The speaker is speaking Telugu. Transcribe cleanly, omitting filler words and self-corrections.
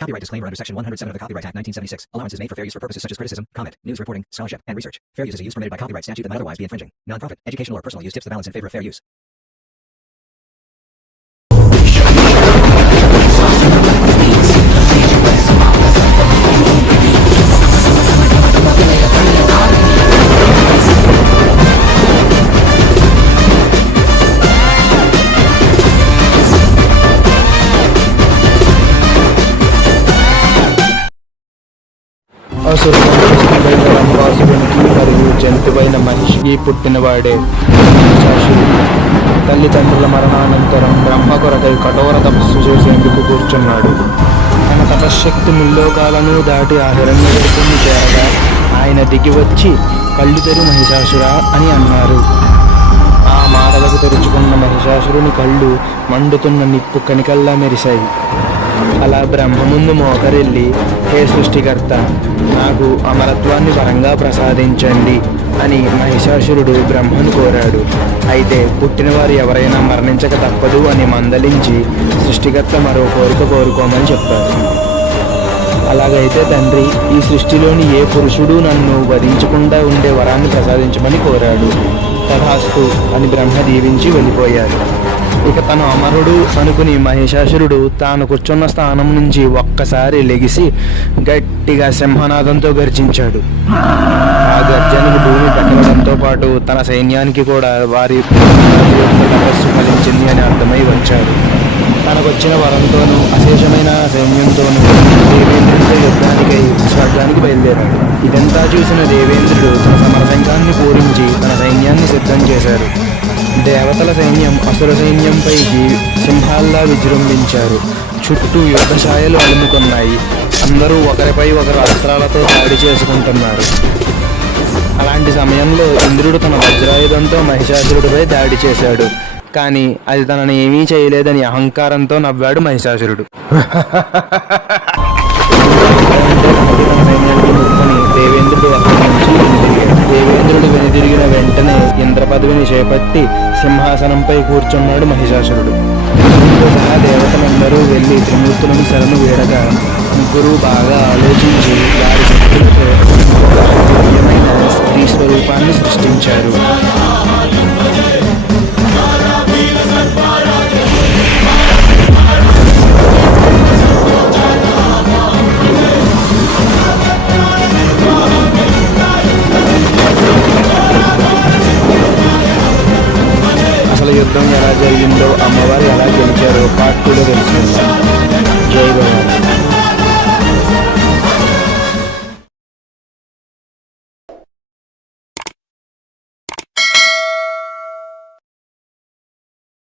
Copyright disclaimer under Section 107 of the Copyright Act 1976. Allowance is made for fair use for purposes such as criticism, comment, news reporting, scholarship, and research. Fair use is a use permitted by copyright statute that might otherwise be infringing. Non-profit, educational, or personal use tips the balance in favor of fair use. అసురవంశస్థుడైన రంభాసురునికి మరియు జంతువైన మనిషికి పుట్టినవాడే మహిషాసురుడు. తల్లిదండ్రుల మరణానంతరం బ్రహ్మ కొరకై కఠోర తపస్సు చేసేందుకు కూర్చున్నాడు. తన తపశ్శక్తి ముల్లోకాలను దాటి ఆ హిరణ్యగర్భుని చేరగా ఆయన దిగి వచ్చి కళ్ళు తెరు మహిషాసురా అని అన్నారు. ఆ మాటలకు తెరుచుకున్న మహిషాసురుని కళ్ళు మండుతున్న నిప్పు కణికల్లా మెరిశాయి. అలా బ్రహ్మ ముందు మోకరిల్లి, హే సృష్టికర్త, నాకు అమరత్వాన్ని వరంగా ప్రసాదించండి అని మహిషాసురుడు బ్రహ్మను కోరాడు. అయితే పుట్టినవారు ఎవరైనా మరణించక తప్పదు అని మందలించి సృష్టికర్త మరో కోరిక కోరుకోమని చెప్పారు. అలాగైతే తండ్రి, ఈ సృష్టిలోని ఏ పురుషుడు నన్ను వధించకుండా ఉండే వరాన్ని ప్రసాదించమని కోరాడు. తథాస్తు అని బ్రహ్మ దీవించి వెళ్ళిపోయారు. ఇక తను అమరుడు అనుకుని మహిషాసురుడు తాను కూర్చున్న స్థానం నుంచి ఒక్కసారి లెగిసి గట్టిగా సింహనాదంతో గర్జించాడు. ఆ గర్జనకు భూమి పెట్టడంతో పాటు తన సైన్యానికి కూడా వారి తపస్సు ఫలించింది అని అర్థమై వచ్చాడు. తనకొచ్చిన వరంతోనూ అశేషమైన సైన్యంతోనూ దేవేంద్రుడితో యుద్ధానికై స్వర్గానికి బయలుదేరాడు. ఇదంతా చూసిన దేవేంద్రుడు తన సమరసంగాన్ని పూరించి తన సైన్యాన్ని సిద్ధం చేశారు. దేవతల సైన్యం అసుర సైన్యంపైకి సింహాల్లా విజృంభించారు. చుట్టూ యుద్ధఛాయలు అలుముకున్నాయి. అందరూ ఒకరిపై ఒకరు అస్త్రాలతో దాడి చేసుకుంటున్నారు. అలాంటి సమయంలో ఇంద్రుడు తన వజ్రాయుధంతో మహిషాసురుడిపై దాడి చేశాడు. కానీ అది తనని ఏమీ చేయలేదని అహంకారంతో నవ్వాడు మహిషాసురుడు. దేవేంద్రుడు అక్కడి నుంచి వెనుదిరిగాడు. దేవేంద్రుడు వెనుదిరిగిన వెంటనే ఇంద్ర పదవిని చేపట్టి సింహాసనంపై కూర్చున్నాడు మహిషాసురుడు. సహా దేవతలందరూ వెళ్ళి త్రిమూర్తులను శరణు వేడగా ముగ్గురు బాగా ఆలోచించి వారి శక్తులతో దివ్యమైన స్త్రీ స్వరూపాన్ని సృష్టించారు. అసలు యుద్ధం ఎలా జరిగిందో, అమ్మవారు ఎలా గెలిచారో పార్ట్ 2లో తెలుసుకుందాం. జై